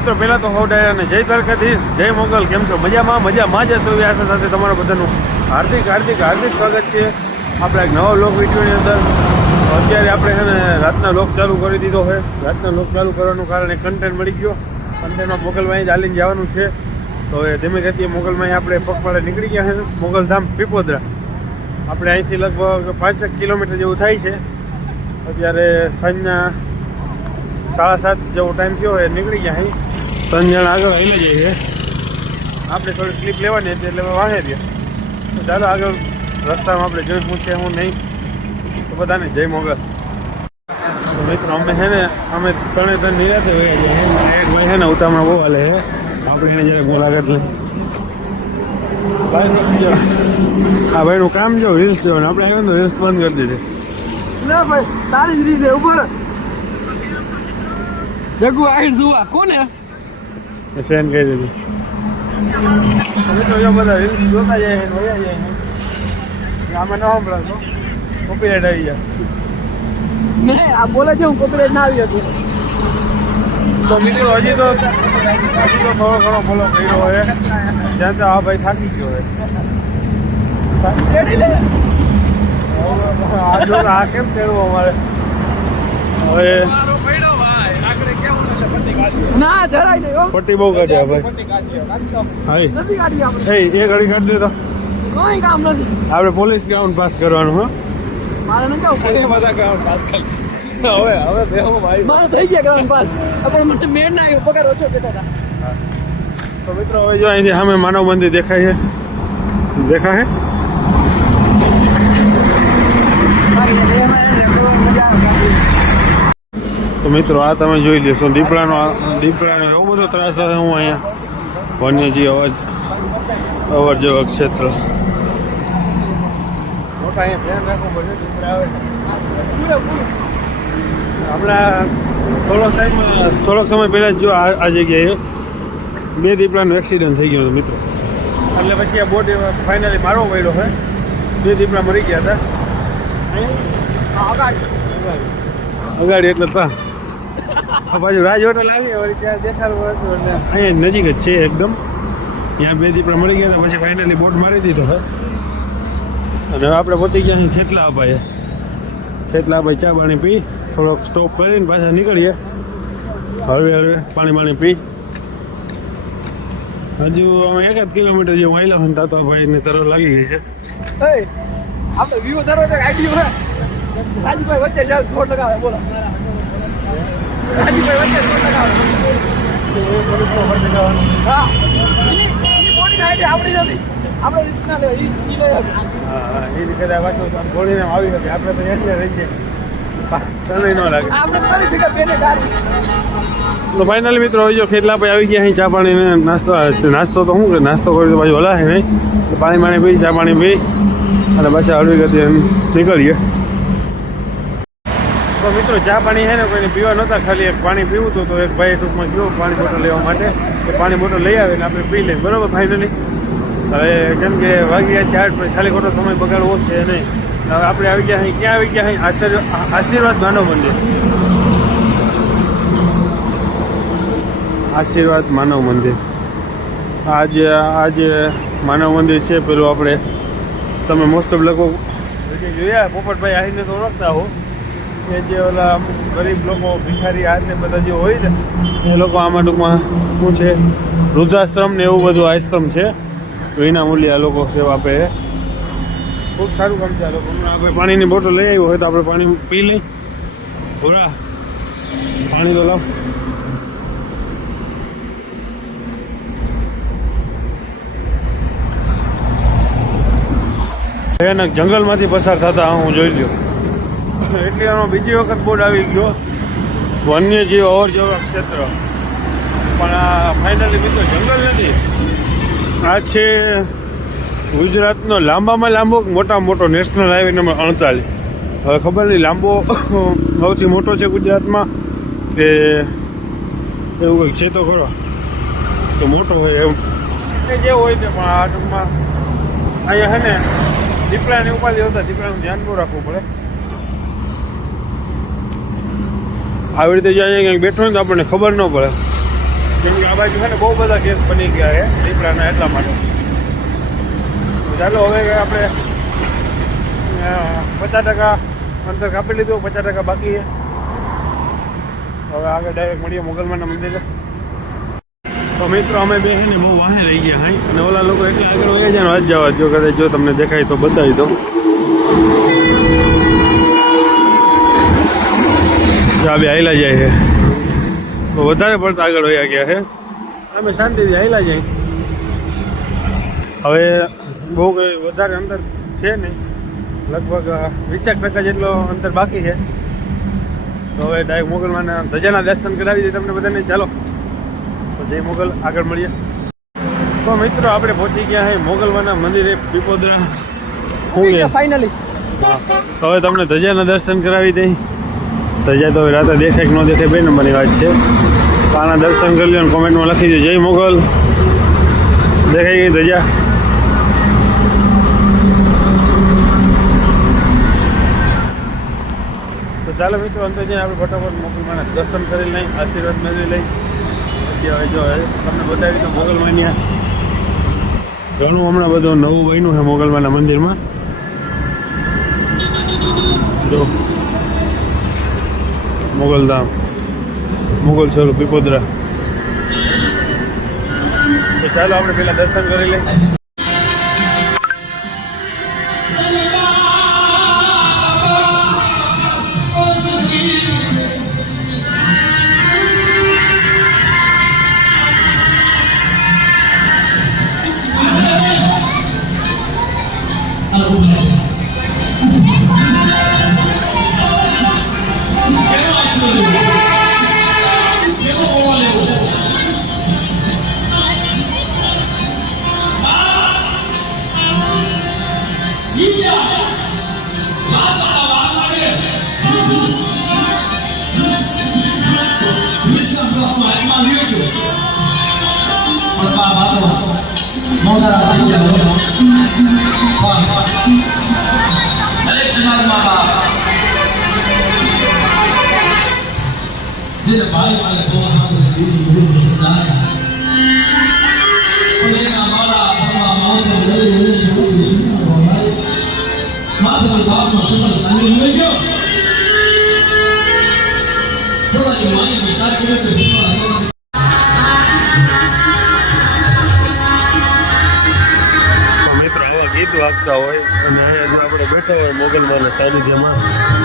મિત્રો પહેલાં તો હો ડાયરાને જય દ્વારકાધીશ, જય મોગલ. કેમ છો? મજામાં જશો એવી આશા સાથે તમારા બધાનું હાર્દિક સ્વાગત છે આપણા એક નવા લોક વિડીયોની અંદર. અત્યારે આપણે છે ને રાતના લોક ચાલુ કરી દીધો છે. રાતના લોક ચાલુ કરવાનું કારણ એક કન્ટેન્ટ મળી ગયો. કન્ટેન્ટમાં મોગલમાં ચાલીને જવાનું છે. તો હવે ધીમે ગતિએ મોગલમાં આપણે પગપાળે નીકળી ગયા છે. મોગલધામ પીપોદરા આપણે અહીંથી લગભગ 5 કિલોમીટર જેવું થાય છે. અત્યારે સાંજના 7:30 જેવો ટાઈમ થયો હોય, નીકળી ગયા અહીં. 3 જણા આગળ આવી જઈએ છે. આપણે થોડી ક્લિપ લેવાની હતી એટલે વાહે રહ્યા. તો ચાલો આગળ રસ્તામાં આપણે જોઈ પૂછીએ હું નહીં તો બધાને જય મોગલ. તો મિત્રો અમે છે ને ત્રણે નિરાતે હોય છે. એક ભાઈ છે ને ઉતામણા બહુ હાલે છે. આપણે એને જરાક મુલાકાત લઈ. હા ભાઈનું કામ જો રીલ્સ જો ને આપણે આવ્યો ને રીલ્સ બંધ કરી દીધી. ના ભાઈ તારી જ રીતે ઉપર જગુ આઈ જોવા કોને સેન્ડ કરી દીધું. મિત્રો બધા રીલ્સ જોતા જાય ને વયા જાય ને આમાં ન સાંભળાતો કોપીરાઈટ આવી જાય. મેં આ બોલે છે હું કોપીરાઈટ ના આવી હતી. તો મિત્રો હજી તો થોડો ઘણો ફોલો કર્યો હોય ત્યાં તો આ ભાઈ થાકી ગયો હોય. આ કેમ કરવું અમારે હવે ના જરાય નહીં હો. પટ્ટી બહુ કાઢ્યા ભાઈ. નથી કાઢી આપણે એ ઘડી કાઢી દે તો કોઈ કામ નથી. આપણે પોલીસ ગ્રાઉન્ડ પાસ કરવાનું. હા મારે ન જાવ બધા ગ્રાઉન્ડ પાસ કરી હવે બેહો ભાઈ. મારે થઈ ગયા ગ્રાઉન્ડ પાસ. આપણે મને મેળ ના આવ્યો, પગાર ઓછો દેતા હતા. તો મિત્રો હવે જો અહીંથી સામે માનવ મંદિર દેખાય છે. તો મિત્રો આ તમે જોઈ લેશો દીપડાનો એવો બધો ત્રાસ છે. હું અહીંયા વન્યજીવ અવર જવર ક્ષેત્ર મોટા અહીંયા ધ્યાન રાખવું પડે. દીપડા આવે હમણાં થોડોક સમય પહેલાં જો આ જગ્યાએ 2 દીપડાનો એક્સિડન્ટ થઈ ગયો હતો મિત્રો. એટલે પછી આ બોટ ફાઇનલી મારવો પડ્યો છે. 2 દીપડા મરી ગયા હતા અગાડી. એટલે પાછું રાજ હોટલ આવી વળી ત્યાં દેખાડવું હતું એટલે અહીંયા નજીક જ છે એકદમ. ત્યાં 2 દીપડા મળી ગયા હતા. પછી ફાઇનલી બોટ મારી દીધો છે. અને હવે આપણે પહોંચી ગયા અહીં ખેતલાભાઈ ચા પાણી પી થોડોક સ્ટોપ કરીને પાછા નીકળીએ. હળવે પાણી પી હજુ અમે 1 કિલોમીટર જેવું આવેલા હોય તો ભાઈને તરફ લાગી ગઈ છે. આપણે વ્યૂ ધરો તો આઈડિયો હે. રાજુભાઈ વચ્ચે ચાલ ફોટ લગાવે બોલો. રાજુભાઈ વચ્ચે ફોટ લગાવે. હા ઈ બોડી હાઈટ આપણી નથી. આપણે રિસ્ક ના લેવા ઈ લે. હા એ રીતે પાછું ઘોડીને આવી શકે. આપણે તો એટલે રહી જાય તને ન લાગે. આપણે ફરી ભેગા બેને ગાડી. તો ફાઇનલી મિત્રો હવે જો ખેતલાભાઈ આવી ગયા અહીં ચા પાણી નાસ્તો તો શું કે નાસ્તો કરી તો પાછું હલાશે નહીં. પાણી પી ચા પાણી પી અને પાછા હળવી ગતિએ નીકળીએ. તો મિત્રો ચા પાણી છે ને કોઈને પીવા નહોતા, ખાલી એક પાણી પીવું હતું. તો એક ભાઈ ટૂંકમાં ગયો પાણી બોટલ લેવા માટે. એ પાણી બોટલ લઈ આવે ને આપણે પી લઈએ બરાબર ફાઇનલી. હવે કેમ કે વાગ્યા 4 ખાલી ખોટો સમય બગાડવો છે નહીં. હવે આપણે આવી ગયા અહીં ક્યાં આવી ગયા અહીં આશીર્વાદ માનવ મંદિર. આશીર્વાદ માનવ મંદિર આજે માનવ મંદિર છે. પેલું આપણે તમે મોસ્ટ ઓફ લોકો જોયા પોપટભાઈ આવીને તો ઓળખતા હો કે જે ઓલા ગરીબ લોકો ભિખારી હાથને બધા જે હોય ને એ લોકો આમાં ટૂંકમાં શું છે વૃદ્ધાશ્રમ ને એવું બધું આશ્રમ છે. વિના મૂલ્યે આ લોકો સેવા આપે. ખૂબ સારું કામ છે આ લોકો. આપણે પાણીની બોટલ લઈ આવ્યો હોય તો આપણે પાણી પી લઈ. પૂરા પાણી તો લાવ. ભયાનક જંગલમાંથી પસાર થતા હું જોઈ લ્યો. એટલે એનો બીજી વખત બોર્ડ આવી ગયો વન્યજીવ અવર જવર ક્ષેત્ર. પણ આ ફાઇનલી મિત્રો જંગલ નથી. આ છે ગુજરાતનો લાંબામાં લાંબો મોટામાં મોટો નેશનલ હાઈવે નંબર 38. હવે ખબર નહીં લાંબો સૌથી મોટો છે ગુજરાતમાં કે એવું કંઈક છે તો ખરો. તો મોટો હોય એવું જે હોય તે પણ આ ટૂંકમાં અહીંયા છે ને દીપડાની ઉપાધિ હોતા દીપડાનું ધ્યાન બહુ રાખવું પડે. આવી રીતે જો અહીંયા ક્યાંક બેઠો ને તો આપણને ખબર ન પડે. કેમ કે આ બાજુ છે ને બહુ બધા કેસ બની ગયા છે દીપડાના, એટલા માટે. તો ચાલો હવે આપણે 50% અંતર કાપી લીધું, 50% બાકી છે. હવે આગળ ડાયરેક્ટ મળીએ મોગલમાના મંદિરે. તો મિત્રો અમે બે છે ને બહુ વાહે રહી ગયા હાઈ, અને ઓલા લોકો એટલે આગળ વયા જાય ને વાત જવા જો કદાચ જો તમને દેખાય તો બતાવી દો. આ બે હાઈલા જાય છે તો વધારે પડતા આગળ વયા ગયા છે. અમે શાંતિથી હાઈલા જાય. હવે બહુ કંઈ વધારે અંતર છે નહીં, લગભગ 20% જેટલો અંતર બાકી છે. તો હવે ડાયરેક્ટ મોગલમાના ધજાના દર્શન કરાવી દઈએ તમને બધાને. ચાલો તો જય મોગલ, આગળ મળીએ. તો મિત્રો આપણે પહોંચી ગયા છે મોગલમાના મંદિરે પીપોદરા. ફાઇનલી હા, તો હવે તમને ધજાના દર્શન કરાવી દઈ. ધજા તો હવે રાતે દેખાય કે ન દેખાય બે નંબરની વાત છે. તો આના દર્શન કરી લો અને કોમેન્ટમાં લખી દો જય મોગલ. દેખાઈ ગઈ ધજા? તો ચાલો મિત્રો અંતે જઈને આપણે ફટાફટ મોગલમાના દર્શન કરી લઈ, આશીર્વાદ મેળવી લઈ. પછી હવે જો તમને બતાવી તો મોગલમાની ઘણું હમણાં બધું નવું બન્યું છે મોગલમાના મંદિરમાં. જો મોગલધામ, મોગલ છોરું પીપોદરા. તો ચાલો આપણે પહેલાં દર્શન કરી લઈએ. દરેક સમાજમાં જેને ભાઈ મારે બોહામને દીદી ગુરુ સદાય ઓલેના મારા બાબા માવતે લઈ લઈ સુખી સુના બોલાય માધવી બાપનો સુંદર સંગીત લઈ ગયો પોતાની માની વિચાર કર્યો કે ગીત વાગતા હોય અને અહીંયા જો આપણે બેઠા હોય મોગલમાના સાનિધ્યમાં,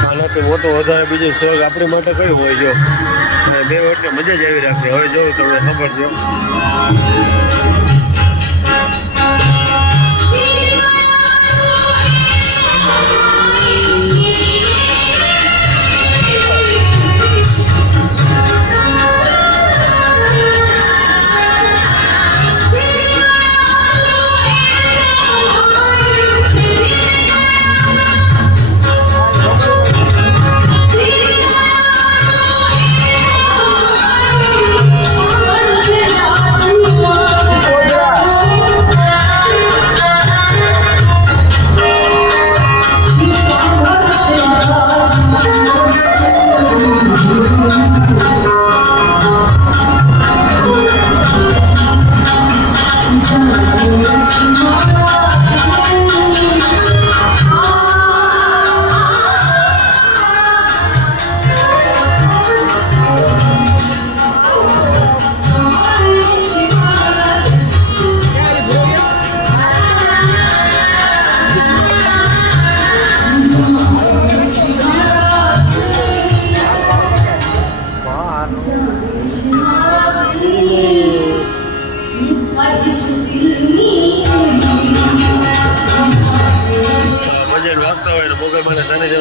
આનાથી મોટો વધારે બીજો સ્વર્ગ આપણી માટે કયું હોય? જો અને બે એટલે મજા જ આવી રાખે. હવે જો તમે સાંભળજો.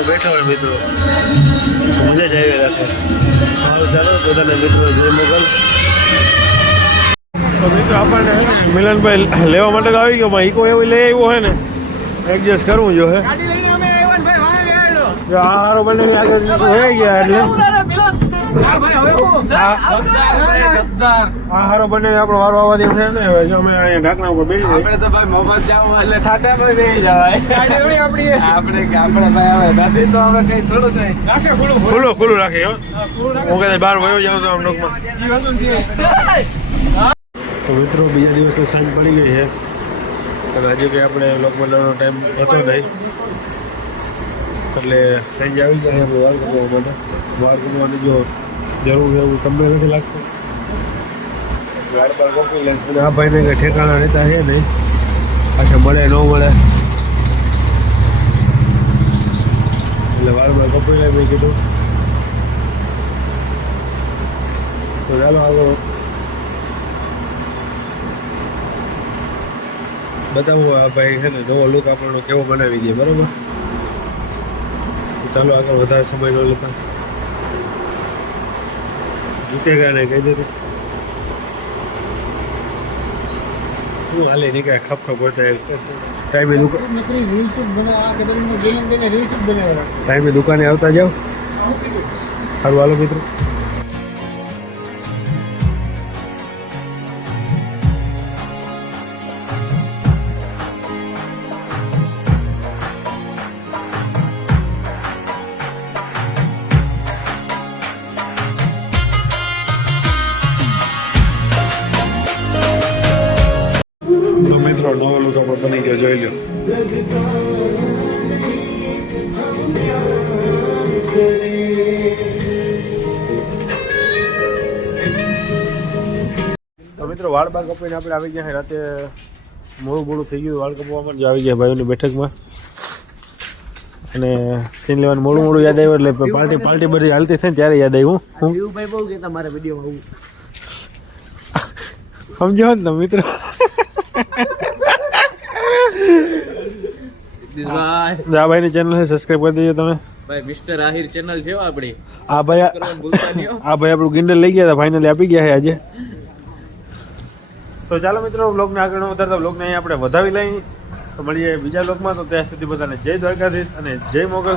બેઠા હોય મિત્રો, મજા જ આવી રાખે. સારું ચાલો પોતાના મિત્રો જય મોગલ. તો મિત્રો આપણને છે ને મિલનભાઈ લેવા માટે તો આવી ગયો, ઈકો એવું લઈ આવ્યો હોય ને એડજસ્ટ કરવું જોઈએ. આ હારો બંને આગળ હોય ગયા એટલે હા ભાઈ હવે હું આ હારો બને આપણો વારો આવવાથી એમ છે ને હવે જો અમે અહીંયા ઢાંકણા ઉપર બેસી જઈએ. આપણે તો ભાઈ મોહમ્મદ જાવ એટલે ઠાઠા માં બેસી જવાય ગાડી થોડી આપણે ભાઈ હવે નથી તો હવે કઈ થોડું કઈ રાખે ખુલ્લું રાખે હો. હું કદાચ બહાર વયો જાઉં તો આમ લોકમાં. તો મિત્રો બીજા દિવસની સાંજ પડી ગઈ છે અને આજે કંઈ આપણે લોકમાં જવાનો ટાઈમ હતો નહીં એટલે સાંજે આવી ગયા છે વાળ કપવા માટે. વાળ કપવાની જો જરૂર છે એવું તમને નથી લાગતું? વાળ બાર કપી લે અને આ ભાઈને કંઈ ઠેકાણા રહેતા છે નહીં, પાછા મળે ન મળે એટલે વાળ બાર કપી લે મેં કીધું. તો ચાલો આગળ બતાવો આ ભાઈ છે ને નવો લુક આપણને કેવો બનાવી દે, બરાબર? તો ચાલો આગળ વધારે સમય ન લેતા, ઝૂકેગા નહીં કહી દેતું શું હાલે નીકળે ખપ કરતા ટાઈમે ટાઈમે દુકાને આવતા જાઓ. સારું હાલો મિત્રો. તો મિત્રો નવો લુક આપણો બની ગયો, જોઈ લો. તો મિત્રો વાળ બાર કપીને આપણે આવી ગયા રાતે મોડું થઈ ગયું વાળ કપવામાં, જો આવી ગયા ભાઈઓની બેઠકમાં અને સીન લેવાનું મોડું યાદ આવ્યું એટલે પાર્ટી બધી હાલતી થઈ ને ત્યારે યાદ આવ્યું. હું ભાઈ બહુ કે તમારા વિડીયોમાં સમજો ને તમે મિત્રો. આ ભાઈની ચેનલ છે, સબસ્ક્રાઇબ કરી દેજો તમે. ભાઈ મિસ્ટર આહિર ચેનલ છે આપણી. આ ભાઈ આપણું ગિન્ડર લઈ ગયા હતા, ફાઇનલી આપી ગયા છે આજે. તો ચાલો મિત્રો બ્લોગને આગળ વધારતા બ્લોગને અહીં આપણે વધાવી લઈએ. તો મળીએ બીજા બ્લોગમાં. તો ત્યાં સુધી બધાને જય દ્વારકાધીશ અને જય મોગલ.